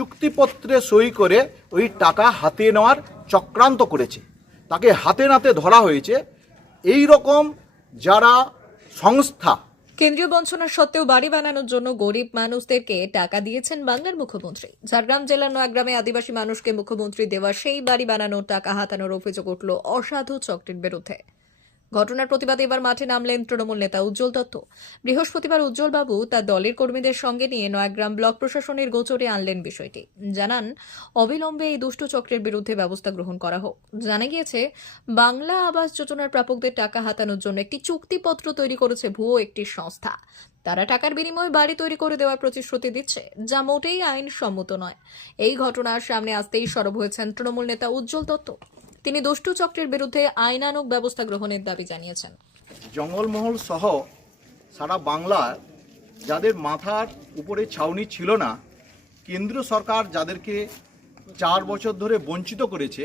চুক্তিপত্রে সই করে ওই টাকা হাতিয়ে নেওয়ার চক্রান্ত করেছে। তাকে হাতে নাতে ধরা হয়েছে। এই রকম যারা সংস্থা কেন্দ্রীয় বঞ্চনা সত্ত্বেও বাড়ি বানানোর জন্য গরিব মানুষদেরকে টাকা দিয়েছেন বাংলার মুখ্যমন্ত্রী। ঝাড়গ্রাম জেলার নয়াগ্রামে আদিবাসী মানুষকে মুখ্যমন্ত্রী দেওয়া সেই বাড়ি বানানোর টাকা হাতানোর অভিযোগ উঠল অসাধু চক্রের বিরুদ্ধে। ঘটনার প্রতিবাদে এবার মাঠে নামলেন তৃণমূল নেতা উজ্জ্বল দত্ত। বৃহস্পতিবার উজ্জ্বল বাবু তার দলের কর্মীদের সঙ্গে নিয়ে নয়াগ্রাম ব্লক প্রশাসনের গোচরে আনলেন বিষয়টি। জানান, অবিলম্বে এই দুষ্ট চক্রের বিরুদ্ধে ব্যবস্থা গ্রহণ করা হোক। জানা গিয়েছে, বাংলা আবাস যোজনার প্রাপকদের টাকা হাতানোর জন্য একটি চুক্তিপত্র তৈরি করেছে ভুয়ো একটি সংস্থা। তারা টাকার বিনিময়ে বাড়ি তৈরি করে দেওয়ার প্রতিশ্রুতি দিচ্ছে, যা মোটেই আইনসম্মত নয়। এই ঘটনার সামনে আসতেই সরব হয়েছেন তৃণমূল নেতা উজ্জ্বল দত্ত। তিনি দুষ্টু চক্রের বিরুদ্ধে আইনানুগ ব্যবস্থা গ্রহণের দাবি জানিয়েছেন। জঙ্গলমহল সহ সারা বাংলার যাদের মাথার উপরে ছাউনি ছিল না, কেন্দ্র সরকার যাদেরকে চার বছর ধরে বঞ্চিত করেছে,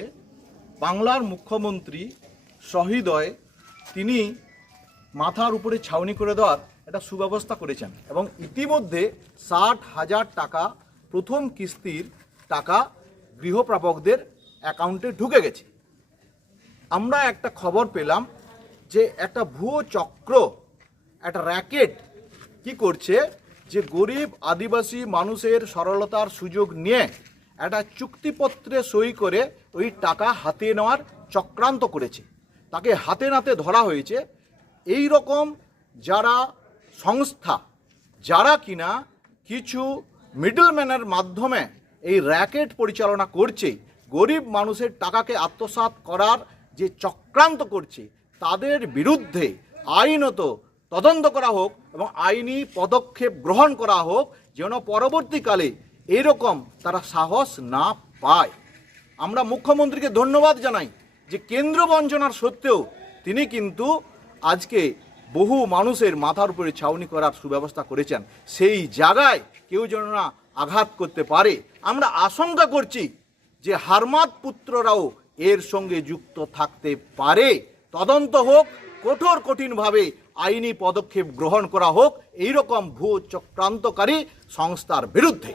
বাংলার মুখ্যমন্ত্রী সহৃদয় তিনি মাথার উপরে ছাউনি করে দেওয়ার একটা সুব্যবস্থা করেছেন এবং ইতিমধ্যে ষাট হাজার টাকা প্রথম কিস্তির টাকা গৃহপ্রাপকদের অ্যাকাউন্টে ঢুকে গেছে। আমরা একটা খবর পেলাম যে একটা ভুয়ো চক্র, একটা র্যাকেট কি করছে যে গরিব আদিবাসী মানুষের সরলতার সুযোগ নিয়ে একটা চুক্তিপত্রে সই করে ওই টাকা হাতিয়ে নেওয়ার চক্রান্ত করেছে। তাকে হাতে নাতে ধরা হয়েছে। এই রকম যারা সংস্থা, যারা কিনা কিছু মিডলম্যানের মাধ্যমে এই র্যাকেট পরিচালনা করছে, গরিব মানুষের টাকাকে আত্মসাৎ করার যে চক্রান্ত করছে, তাদের বিরুদ্ধে আইনত তদন্ত করা হোক এবং আইনি পদক্ষেপ গ্রহণ করা হোক, যেন পরবর্তীকালে এরকম তারা সাহস না পায়। আমরা মুখ্যমন্ত্রীকে ধন্যবাদ জানাই যে কেন্দ্র বঞ্চনার সত্ত্বেও তিনি কিন্তু আজকে বহু মানুষের মাথার উপরে ছাউনি করার সুব্যবস্থা করেছেন। সেই জায়গায় কেউ যেন না আঘাত করতে পারে। আমরা আশঙ্কা করছি যে হারমাত পুত্ররাও এর সঙ্গে যুক্ত থাকতে পারে। তদন্ত হোক, কঠোর কঠিনভাবে আইনি পদক্ষেপ গ্রহণ করা হোক, এইরকম ভূ চক্রান্তকারী সংস্থার বিরুদ্ধে।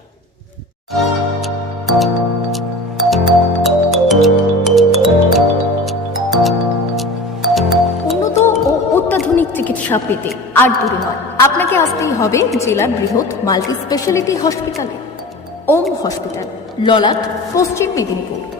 উন্নত ও অত্যাধুনিক চিকিৎসা পেতে আর দূরে নয়। আপনাকে আসতেই হবে জেলার বৃহৎ মাল্টি স্পেশালিটি হসপিটালে। ওম হসপিটাল, ললাট, পশ্চিম মেদিনীপুর।